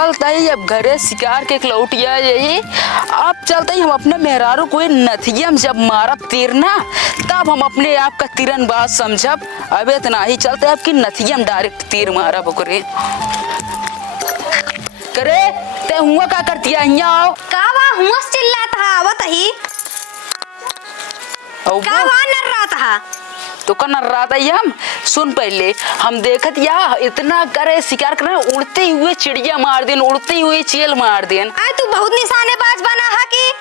चलता ही अब घरे शिकार के लौटिया यही। अब चलते ही हम अपने मेहरारू को नथियम जब मारब तीर ना तब हम अपने आप का तीरंदाज समझब। अब इतना ही चलते आपकी नथियम डायरेक्ट तीर मारब ओकरे। करे ते हुआ का करती है यहाँ आओ का वा हुआ चिल्लाता है आवत ही का वा नर रहा था तो कर रहा था ये हम सुन पहले हम देखत या इतना करे शिकार कर उड़ते हुए चिड़िया मार देन उड़ते हुए चील मार देन। आय तू बहुत निशानेबाज बना है कि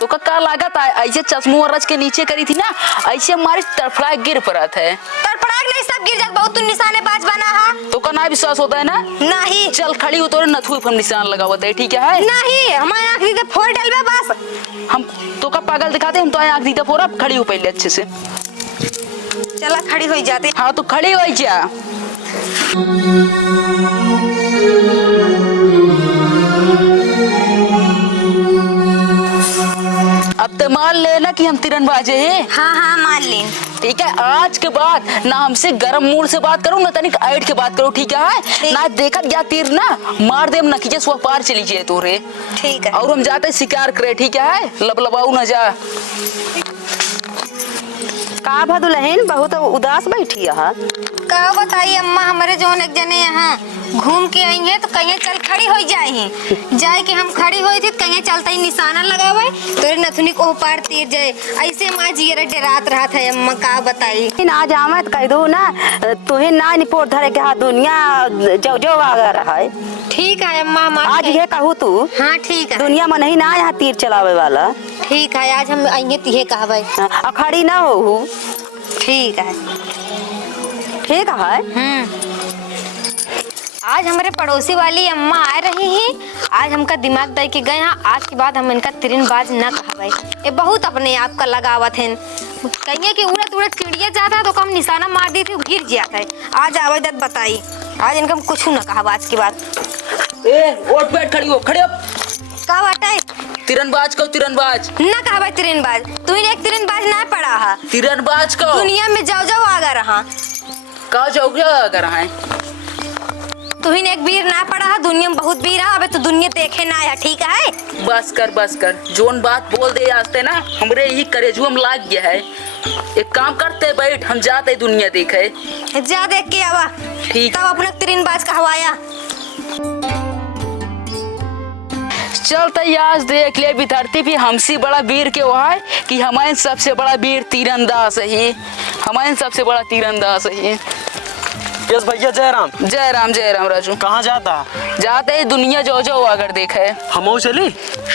तो का लागत है ऐसे चश्मो रच के नीचे करी थी ना ऐसे हमारी तड़फड़ा गिर पड़त है। तड़फड़ाक नहीं सब गिर जात बहुत तू निशानेबाज बना है। तो का ना विश्वास होता है ना नहीं चल खड़ी हो तो नथुए पर निशान लगा होता है ठीक है नहीं हमारे आँख दीदा फोड़ डलबे बस हम तो का पागल दिखाते हम तो आँख दीदा फोड़ अब खड़ी हो पहले अच्छे से चला खड़ी हो जाती। हाँ तो खड़ी हो जा अब तो मान लेना कि हम तीरंदाजे हैं। हाँ हाँ मान लें ठीक है आज के बाद ना हमसे गर्म मूड से बात करो ना तनिक ऐड के बात करो ठीक है ना देखा क्या तीर ना मार दे ना कि सुबह पार चली जाए तोरे ठीक है और हम जाते शिकार करे ठीक है लबलबाऊ ना जा। का भदुलहन बहुत उदास बैठी है का बताइए अम्मा हमारे जो एक जने यहाँ घूम के आई है तो कहीं चल खड़ी हो जाए जाए कि हम खड़ी हुई थी कहीं चलता ही निशाना लगावे तो नथुनी को पार तीर जाए ऐसे माँ जियर डरात रहा था अम्मा का बताई ना जामत कह दो ना तुहे ना निपोट धरे के हाथ दुनिया जो जो आगे रहा है। ठीक है अम्मा आज ये कहू तू हाँ ठीक है दुनिया में नहीं ना यहाँ तीर चलावे वाला ठीक है आज हम आएंगे तिहे कहवे अखाड़ी ना हो ठीक है ठीक है। आज हमारे पड़ोसी वाली अम्मा आ रही हैं आज हमका दिमाग दे के गए हैं आज के बाद हम इनका तीरंदाज न कहवे ये बहुत अपने आप का लगावत है कहिए कि उड़त उड़त चिड़िया जाता है तो हम निशाना मार दी थी गिर जाता है आज आवाज बताई आज इनका कुछ न कहा आज की बात ए ओट बैठ खड़ी हो खड़े अब का बात है तीरंदाज को तीरंदाज ना कहवा तीरंदाज तू एक तीरंदाज ना पड़ा है तीरंदाज को दुनिया में जाओ जाओ आगा रहा का जाओगे अगर है तू एक वीर ना पड़ा है दुनिया में बहुत वीर है अबे तो दुनिया देखे ना आया ठीक है बस कर जोन बात बोल दे आस्ते ना हमरे यही करेजुआ में लाग गया है। एक काम करते बैठ हम जाते दुनिया देखे जा देख के आवा ठीक तब अपना तीरंदाज कहवाया चलते आज देख ले भी धरती भी हमसे बड़ा वीर के हुआ है कि हमारे सबसे बड़ा वीर तीरंदाज है हमारे सबसे बड़ा तीरंदाज है। यस भैया जय राम राजू कहाँ जाते दुनिया जो जो अगर देखे हम चली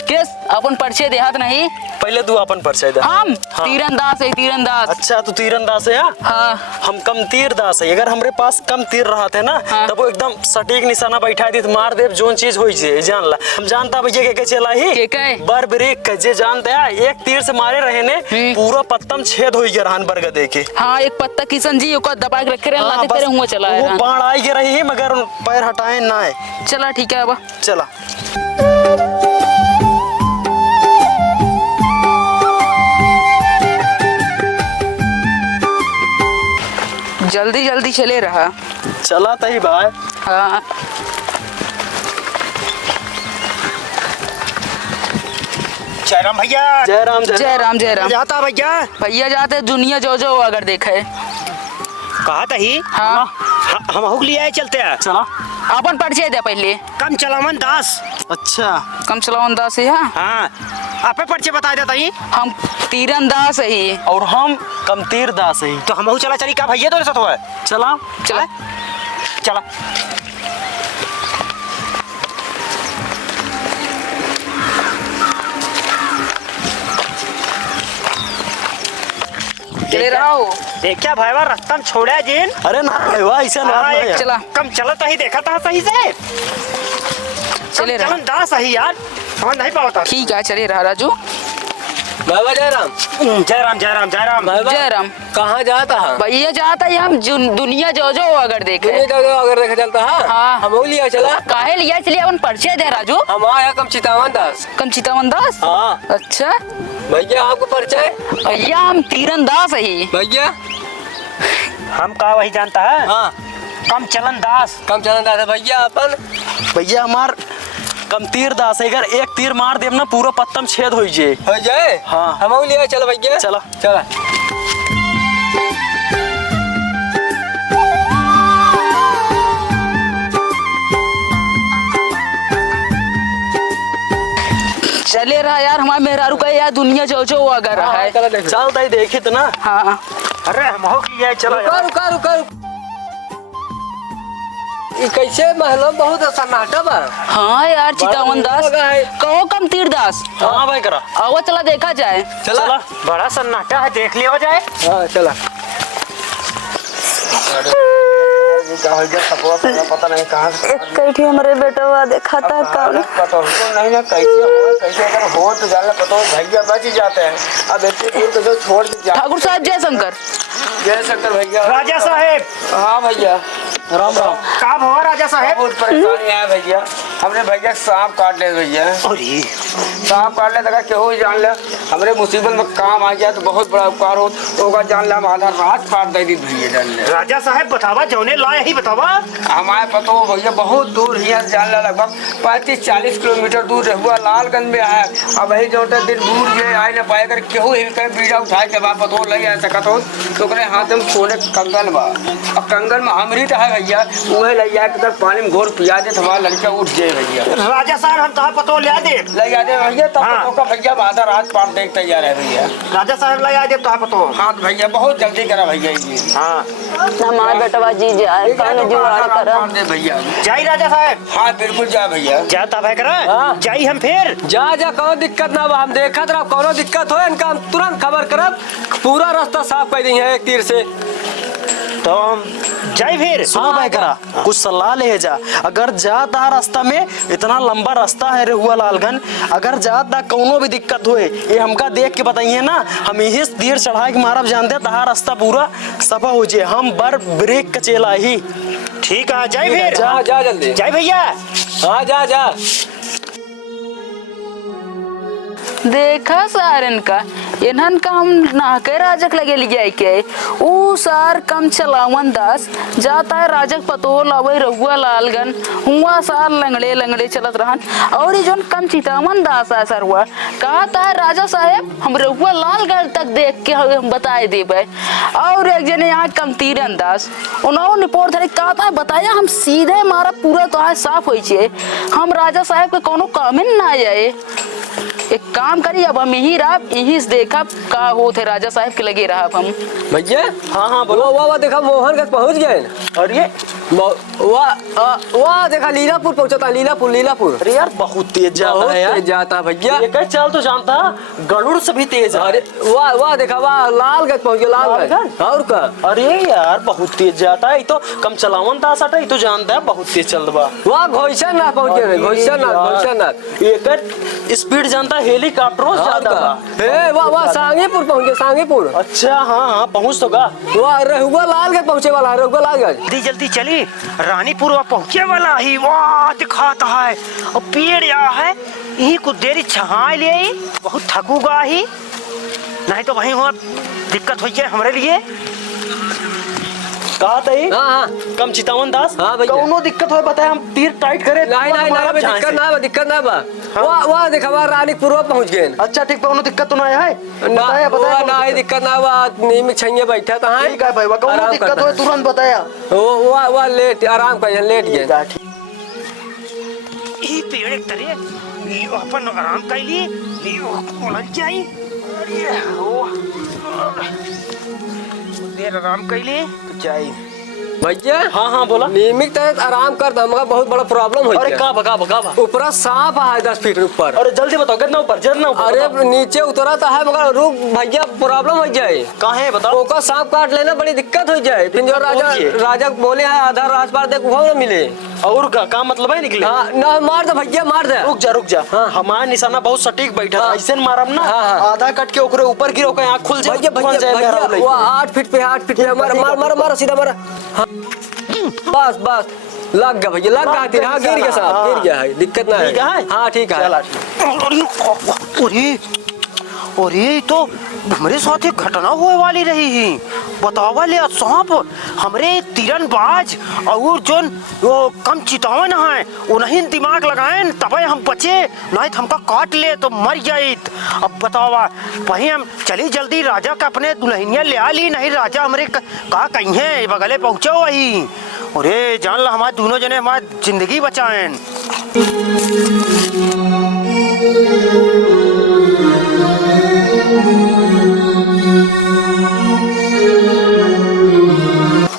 किस अपन परिचय देहात नहीं पहले तू अपन परिचय दे। हम हाँ। तीरंदाज अच्छा तू तीरंदाज है हाँ हम कम तीरदास है अगर हमरे पास कम तीर रहा थे ना हाँ। तब वो एकदम सटीक निशाना बैठा दी मार दे जोन चीज हो जान ला हम जानता भैया के चला ही बर ब्रेक जे जानते हैं एक तीर से मारे रहे ने पूरा पत्तम छेद हो गया रहन बरगा देके हाँ एक पत्ता किशन जी को दबा के रखे रहे तेरे हुआ चला है वो बाण आई के रही है मगर पैर हटाए ना है चला ठीक है अब चला जल्दी जल्दी चले रहा चला तही भाई हाँ जयराम भैया जय राम जाता भैया जाते दुनिया जो जो अगर देखे कहा तही हाँ हम हुक लिया चलते हैं चला अपन परिचय दे पहले कम चलावन दास अच्छा कम चलावन दास है हाँ आपे परिचय बता देता ही हम तीरंदाज है और हम कम तीरदास है तो हम चला चली का भैया तो साथ हुआ चला चला चला चले रहा हो देख क्या भाईवा रास्ता में छोड़ा जिन अरे ना भाईवा ऐसा ना है चला कम चला तो ही देखा था सही से चले रहा चलन दास सही यार समझ नहीं पाता ठीक है चले रहा राजू बाबा जयराम जय राम कहाँ जाता है भैया जाता है हम दुनिया जो जो अगर देखे अगर देखा चलता है हाँ। हम लिया चला काहे लिया चलिए अपन परिचय दे राजू हम आया कम चितावन दास कम चितावन दास हाँ अच्छा भैया आपको परिचय भैया हम तीरंदाज है भैया हम कहा वही जानता है हाँ कम चलन दास। कम चलन दास है भैया अपन। भैया हमार कम तीर दास है, अगर एक तीर मार देम ना पूरा पत्तम छेद हो जाए। हो जाए। हाँ। हम लिया चलो भैया। चला। चला। चले रहा यार हमारे मेहरारू का यार दुनिया जो जो अगर रहा है। चलो देखो। चल ताई देखी तो ना। हाँ अरे हम हो की है, चलो रुका यार। रुका रुका रुका। ये कैसे महलों बहुत सन्नाटा बा। हाँ यार चितावन दास लगा है। कहो कम तीर दास। हाँ भाई करा। आओ चला देखा जाए। चला। बड़ा सन्नाटा है, देख लिया जाए। हाँ चला। पता नहीं कहाँ से एक कैठी हमारे बेटवा देखा था कौन पता हमको नहीं ना कैसे हो, कैसे अगर हो तो जाना पता हो, भैया बच ही जाते हैं। अब इतनी दूर को जो छोड़ के जा। ठाकुर साहब जय शंकर। जय शंकर भैया। राजा साहेब, हाँ भैया। राम राम। काम हुआ राजा साहेब? बहुत परेशानी है भैया, हमने भैया सांप काट ले भैया। अरे सांप काट ले तक केहू जान ले हमरे मुसीबत में काम आ गया तो बहुत बड़ा उपकार हो, होगा जान ले हम आधा रात फाड़ दे दी भैया जान ले। राजा साहेब बतावा, जौने लाए ही बतावा। हमारे पता हो भैया बहुत दूर ही है, जान ले लगभग 35-40 किलोमीटर दूर हुआ लालगंज में है। अब वही जो दिन दूर ये आए ना पाए, अगर केहू ही कहीं बीड़ा उठाए के बाद पता हो लग आ सकत हो तो ओकरे हाथ में सोने का कंगन बा। अब कंगन में हमरी तो है भैया, वही ले जाए के पानी में घोर पिया दे, हमारा लड़का उठ जाए भैया। राजा साहब हम तहाँ पतो ले दे। ले जाते भैया, तब हाँ। पतो का भैया आधा रात पार देख तैयार है भैया। राजा साहब ले दे तहाँ पतो। हाँ तो भैया बहुत जल्दी करा भैया ये। हाँ हमारे बेटवा जी जाए कौन जुगाड़ करा। दे भैया। जाई राजा साहब। हाँ बिल्कुल जा भैया। जाता भाई करा। हाँ। जाई हम फिर। जा जा कोनो दिक्कत ना बा, हम देखत रह कोनो दिक्कत हो इनका हम तुरंत खबर करब। पूरा रास्ता साफ कर दी है एक तीर से। तो हम जाई फिर। सुनो भाई करा, कुछ सलाह ले जा। अगर जाता रास्ता में इतना लंबा रास्ता है रेहुआ लालगंज, अगर जाता कोनो भी दिक्कत हुए ये हमका देख के बताइए ना, हम यही तीर चढ़ा के मारब जानते तहा रास्ता पूरा सफा हो जाए। हम बर ब्रेक कचेला ही। ठीक है जाई फिर। जा जा जल्दी। जाई भैया। हाँ जा जा। देखा सारन का इन्हन का हम नाके राजक लगे लिया के ऊ सार कम चलावन दास जाता है राजक पतो लावे रहुआ लालगन हुआ सार लंगड़े लंगड़े चलत रहन। और ये जोन कम चितावन दास है सर हुआ कहता है राजा साहेब हम रहुआ लालगढ़ तक देख के हम बताए देबे। और एक जने यहाँ कम तीरन दास उन्होंने रिपोर्ट धरे कहता है बताया हम सीधे मारा पूरा तो है साफ हो छे, हम राजा साहेब के कोनो कामिन ना जाए। एक काम करिए अब हम यही रहा यही से देखा का हो थे राजा साहब के लगे रहा हम। भैया। हाँ हाँ बोलो। वाह देखा मोहन का पहुंच गए। और ये वाह देखा लीलापुर पहुंचा था। लीलापुर लीलापुर। अरे यार बहुत तेज जाता बहुत है यार। तेज जाता भैया। ये कह चल तो जानता गरुड़ से भी तेज है। अरे वाह देखा वाह लालगंज पहुंच गया लालगंज। और का। अरे यार बहुत तेज जाता है, ये तो कम चलावन दास अटा, ये तो जानता है बहुत तेज चल बा। वाह घोषणानाथ पहुंच गए। घोषणानाथ एक स्पीड जानता है हेलीकॉप्टरों से ज्यादा बा। हे वाह सांगीपुर पहुंचे सांगीपुर। अच्छा हाँ हाँ पहुंच तो गा। वाह रहुआ लालगंज पहुंचे वाला रहुआ लालगंज। जल्दी जल्दी चली, रानीपुर पहुंचे वाला ही। वाह दिखाता है और पेड़ यहाँ है, यही कुछ देरी छहाए ले आई, बहुत थकूगा ही नहीं तो वहीं हुआ दिक्कत हो जाए हमारे लिए। कहा था ये? हाँ कम चितावन दास। हाँ भैया। कौनो दिक्कत हो बताए हम तीर टाइट करे। नहीं दिक्कत ना बा। वाह देखा वाह रानीपुर पहुंच गए। अच्छा ठीक कौनो दिक्कत तो ना है। बताया ना दिक्कत ना बा, नीम छैया बैठा था। ठीक है भाई कौनो दिक्कत हो तुरंत बताया। वाह लेट आराम कर लेट गए। यही पेड़ एक तरह लियो अपन आराम कर लिए लियो उलझ जाई। अरे देर आराम कर लिए तो जाई भैया। हाँ हाँ बोला। नियमित आराम कर दमगा बहुत बड़ा प्रॉब्लम हो अरे गया। का बका ऊपर सांप है 10 फीट ऊपर। अरे जल्दी बताओ कितना ऊपर जरना ऊपर। अरे नीचे उतरा तो है मगर रुक भैया प्रॉब्लम हो जाए। कहाँ है बताओ। ओका सांप काट लेना बड़ी दिक्कत हो जाए। फिर जो राजा बोले है आधा रात पार देख वो ना मिले। और का मतलब है निकले। हाँ ना मार दे भैया मार दे। रुक जा। हाँ। हमारा निशाना बहुत सटीक बैठा था, हाँ। ऐसे मारब ना। हाँ। आधा कट के ओकरे ऊपर गिरो के आँख खुल जाए। भैया वो 8 फीट पे 8 फीट पे मार सीधा मार। हाँ। बस लग गया भैया लग गया तीर। हाँ गिर गया साहब गिर गया है दिक्कत ना है। हाँ ठीक है। अरे तो हमरे साथ एक घटना होए वाली रही ही। बतावा ले सांप हमरे तीरंदाज और जोन वो कम चितवन है उन्हीं दिमाग लगाए तबे हम बचे, नहीं तो हमका काट ले तो मर जाइत। अब बतावा वही हम चली जल्दी राजा का अपने दुल्हनिया ले आ ली, नहीं राजा हमरे का कहीं है बगले पहुँचो वही। अरे जान ला हमारे दोनों जने हमारी जिंदगी बचाएं।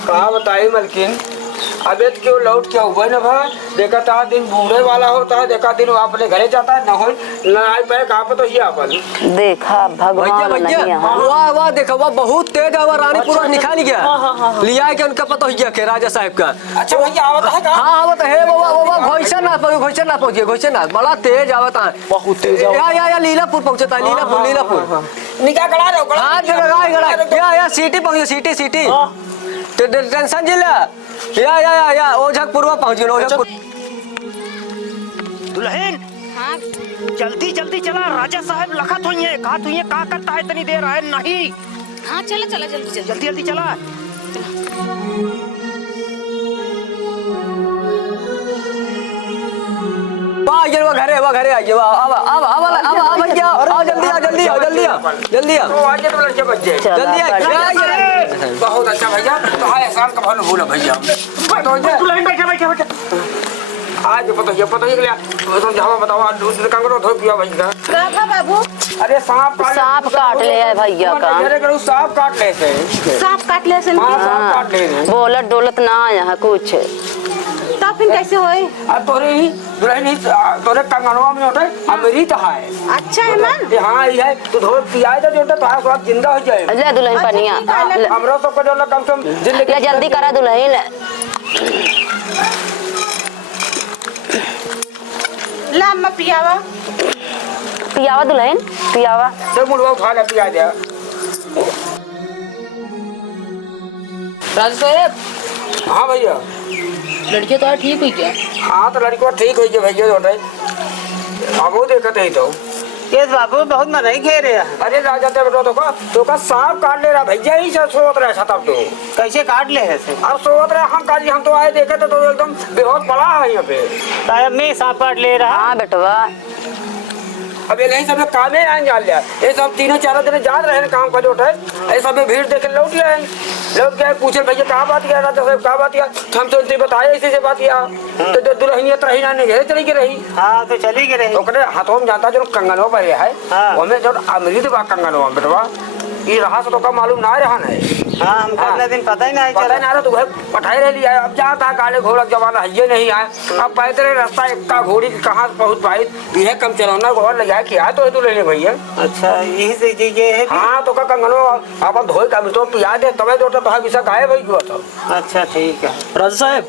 कहा बताई मलकिन, अबे तो क्यों लौट क्या हुआ न भा? देखा था दिन बूढ़े वाला होता है, देखा दिन वो अपने घरे जाता है, न हो न आई पाए कहाँ पर तो ही अपन देखा भगवान नहीं है। वाह वाह देखा वाह बहुत तेज है, रानीपुर निकाल गया लिया के उनका पता हो के राजा साहब का। अच्छा भैया आवत है का? हाँ आवत है वो घोषण ना पहुंचे घोषण ना बड़ा तेज आवत है, बहुत तेज या लीलापुर पहुंचता है, लीलापुर निकाह करा रहे हो? हाँ गड़ा या सिटी पहुंचे सिटी टेंशन जिला या ओझकपुर पहुंच गए ओझकपुर। दुल्हन जल्दी जल्दी चला, राजा साहब लखत हुई है, का करता है इतनी देर है नहीं। हाँ चला चला जल्दी जल्दी जल्दी चला। घरे आइए जल्दी तो आज तो लड़के बच जाए। जल्दी बहुत अच्छा भैया, तो हाँ एहसान का भाव भूला भैया। बैठा आज पता ही गया समझावा बताओ दूसरे कंगरो धो पिया भैया का बाबू? अरे सांप काट ले है भैया का। सांप काट ले से। सांप काट ले से। हाँ सांप काट ले रहे। बोलत डोलत ना आया है कुछ, तब फिर कैसे होए? अब तोरे कंगनवा में होते अमृत है। अच्छा है ना? हाँ ये तो धो पिया था जो तो स्वाद जिंदा हो जाए। ले दुल्हन पनिया हमरा सब को जो कम से कम जिंदगी ले जल्दी करा दुल्हन। ला अम्मा पियावा दुल्हन पियावा। सब मुड़वा उठा ले पिया दे। राजा साहब हाँ भैया लड़की तो ठीक हुई क्या? हाँ तो लड़की ठीक हुई भैया जो अब वो देखते ही तो ये बाबू बहुत मनाई खे रहे हैं। अरे राजा ते बेटो तो का सांप काट ले रहा भैया ही से सोच रहे था तब तो कैसे काट ले है से? अब सोच रहे हम काजी हम तो आए देखे तो एकदम बेहोश पड़ा है यहाँ पे। ताया मैं सांप काट ले रहा। हाँ बेटवा अब ये नहीं सब लोग कामे आए जान लिया, ये सब तीनों चारों दिन जा रहे हैं काम का जो है ये सब में भीड़ देख लौट गए पूछे भैया कहाँ बात किया राजा साहब कहाँ बात किया, हम तो उनसे बताया इसी से बात किया तो दुल्हनिया रही ना नहीं चली गई रही। हाँ तो चली गई रही। ओकरे हाथों में जानता जो कंगनों पर है हमें जो अमृत बा कंगनों में बेटवा ये रहा तो का मालूम ना रहा नहीं। हाँ हमको इतना दिन पता ही नहीं पता ना रहा तुम्हें पठाई रह लिया अब जाता गाड़े घोड़ा जमाना है ये नहीं है। अब पैदल रास्ता इक्का घोड़ी कहाँ पहुँच पाई यह कम चलाना घोड़ा ले जाए किया तो लेने भैया। अच्छा यही से ये है। हाँ तो का कंगनो आप धोए का तो पिया दे तबे जो तो विषा गायब हो गया तो। अच्छा ठीक है राजा साहब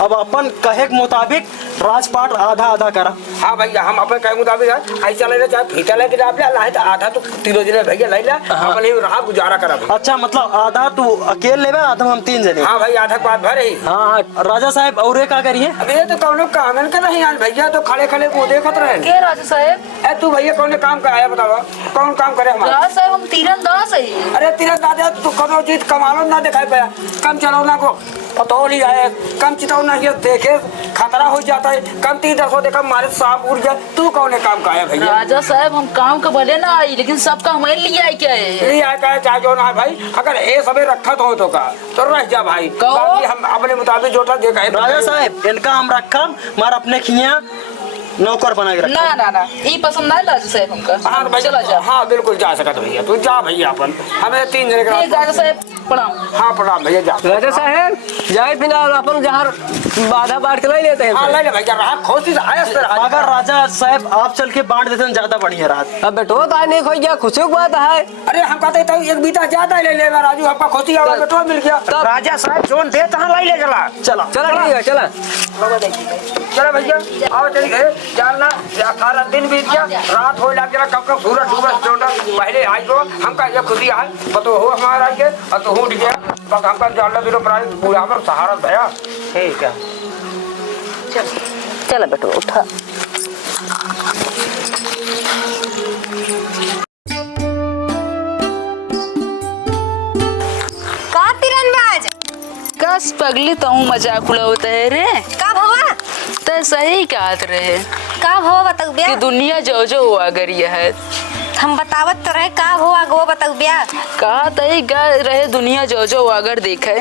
अब अपन कहे के मुताबिक राजपाट आधा आधा करा। हाँ भैया हम अपने कहे मुताबिक ऐसा ले चाहे फीता लेके आप ले तो आधा तो तीनों जने भैया ले ला अपन ही रहा गुजारा करा। अच्छा मतलब आधा तू अकेले लेवे आधा हम 3 जने। हाँ भाई आधा बात भर ही। हाँ राजा साहब और क्या करिए? अब ये तो कौन काम कर रहे हैं भैया तो खड़े खड़े को देखत रहे। के राजा साहब? ए तू भैया कौन काम का आया बतावा कौन काम करे हमारा? राजा साहब हम तीरंदाज है। अरे तीरंदाज तो करो चीज कमालो ना दिखाई पाया कम चलौना को पतो नहीं आया कम चितौना ये देखे खतरा हो जाता है कम 3-10 देखा मारे सांप उड़ जाए तू कौन काम का आया भैया? राजा साहब हम काम का भले ना आई लेकिन सबका हमारे लिए आई क्या है? नहीं आया क्या चाहे जो ना है भाई अगर ये सबे रखा तो का रह जा भाई बाकी हम अपने मुताबिक जोटा देखा है। राजा साहब इनका हम रखा मार अपने खिया नौकर बना के रखा। ना ये पसंद आया राजा साहब हमका। हाँ भाई चला जा। हाँ बिल्कुल जा सकता भैया तू जा भैया अपन हमें 3 जने का। ठीक राजा साहब प्रणाम। हाँ प्रणाम भैया जा। राजा साहब जाए फिलहाल अपन जहाँ बाधा बांट के ले लेते हैं। हाँ ले ले भैया रहा खुशी से आया सर। अगर राजा साहब आप चल के बांट देते ज्यादा बढ़िया रात। अब बेटो तो नहीं खोई गया खुशी की बात है। अरे हम कहते तो एक बीता ज्यादा ले ले राजू आपका खुशी आवा बेटो मिल गया। राजा साहब जोन दे तहां लाई ले चला चला ठीक है चला चलो भैया आओ चली गए जानना 18 दिन बीत गया रात हो लग गया कब सूरज डूबा पहले आई तो हमका ये खुशी है पतो हो हमारा के और तो उठ गया बस हमका जानना दिनो प्राय पूरा में सहारा भया। ठीक है चलो बेटो उठा। बस पगली तो हूँ मजाक उड़ावत है रे। का भवा तो सही कहत रहे का भवा बताऊ कि बिया दुनिया जो जो हुआ करिए है। हम बतावत तो रहे का भवा गो बताऊ बिया कहा तही गा रहे दुनिया जो जो अगर देखे।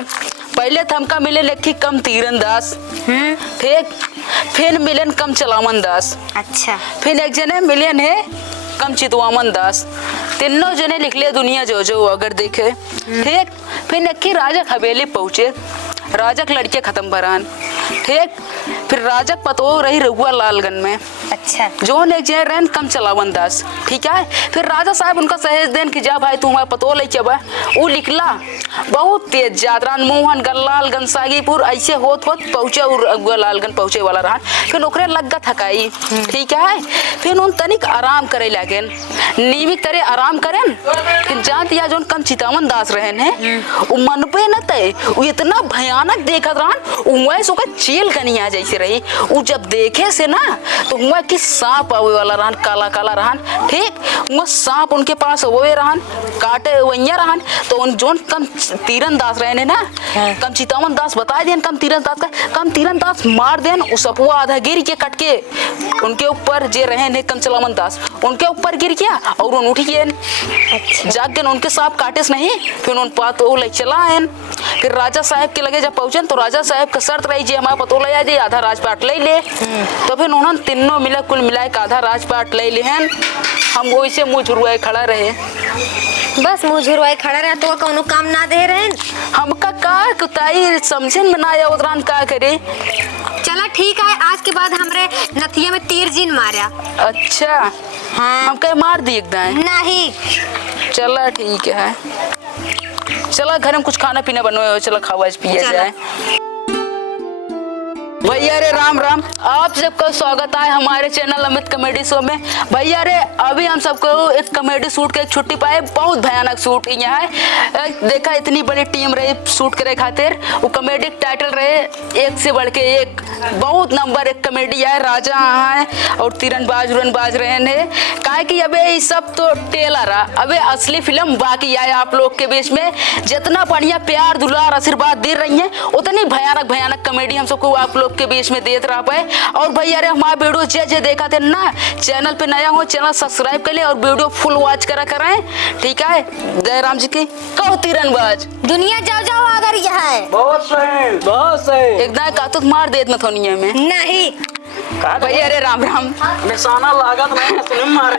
पहले तो हमका मिले लेखी कम तीरंदाज, ठीक, फिर मिलन कम चलावन दास, अच्छा फिर एक जने मिलन है कम चितवामन दास। तीनों जने लिख ले दुनिया जो जो अगर देखे, ठीक। फिर नक्की राजा हवेली पहुंचे, राजा के लड़के खत्म बरान, ठीक। फिर राजा पतो रही रहुआ लालगंज में, अच्छा जो एक जने रहन कम चलावन दास, ठीक है। फिर राजा साहब उनका सहेज देन कि जा भाई तुम्हारा पतो ले के बा वो लिखला बहुत तेज जादरान मोहन गल्लालगंज सागीपुर ऐसे होत होत पहुंचे और लालगंज पहुंचे वाला रहन। फिर ओकरे लग्गा थकाई, ठीक है। फिर उन तनिक आराम करे लागेन, नीमिक तरह आराम करेन। फिर जात या जोन कम चितावन दास रहन है वो मन पे न तय वो इतना भयानक देखत रहन उमय सो का चील कनिया जैसे रही। वो जब देखे से ना तो उमय की सांप आवे वाला रहन, काला काला रहन, ठीक। वो सांप उनके पास होवे रहन, काटे वैया रहन। तो उन जोन कम तीरंदाज रहने ना, कम चितावन दास बताए देन कम तीरंदाज का, कम तीरंदाज मार देन उस अपवा आधा गिर के कट के उनके ऊपर जे रहे ने कम चलावन दास उनके ऊपर गिर गया और उन उठ गए। जाग गए उनके सांप काटे से नहीं। फिर उन पात वो ले चला आयन। फिर राजा साहब के लगे जब पहुंचन तो राजा साहब का शर्त रही जे हमारा पतो ले जाए आधा राजपाट ले ले। तो फिर उन्होंने तीनों मिला कुल मिलाए के आधा राजपाट ले ले। हम वैसे मुँह झुरवाए खड़ा रहे, बस मुँह झुरवाए खड़ा रहे तो कौनो काम ना दे रहे। हमका का कुताई समझन में ना आया उतरान का करे। चला ठीक है आज के बाद हमरे नथिया में तीर जीन मारा। अच्छा हाँ हम कहे मार दी एकदम। नहीं चला ठीक है, चला घर में कुछ खाना पीना बनवाए, चला खावा पिया चला। जाए। भैया रे राम राम, आप सबका स्वागत है हमारे चैनल अमित कॉमेडी शो में। भैया रे अभी हम सबको एक कॉमेडी शूट के छुट्टी पाए, बहुत भयानक शूट यहाँ है। देखा इतनी बड़ी टीम रही शूट करे खातिर, वो कॉमेडी टाइटल रहे एक से बढ़ के एक, बहुत नंबर एक कॉमेडी है। राजा है और तीरंदाज उरनबाज रहे हैं। काहे कि अबे ये सब तो टेलर है, अबे असली फिल्म बाकी है आप लोग के बीच में। जितना बढ़िया प्यार दुलार आशीर्वाद दे रही है उतनी भयानक भयानक कॉमेडी हम सबको आप लोग के बीच में देते रह पाए। और भैया रे हमारा वीडियो जे देखा थे ना, चैनल पे नया हो चैनल सब्सक्राइब कर ले और वीडियो फुल वॉच करा करें, ठीक है। जय राम जी की कहो तीरंदाज दुनिया जाओ जाओ अगर यह है बहुत सही बहुत सही। एकदम कातुक मार देत न थोनिया में। नहीं भैया रे राम राम। निशाना लागत नहीं मारे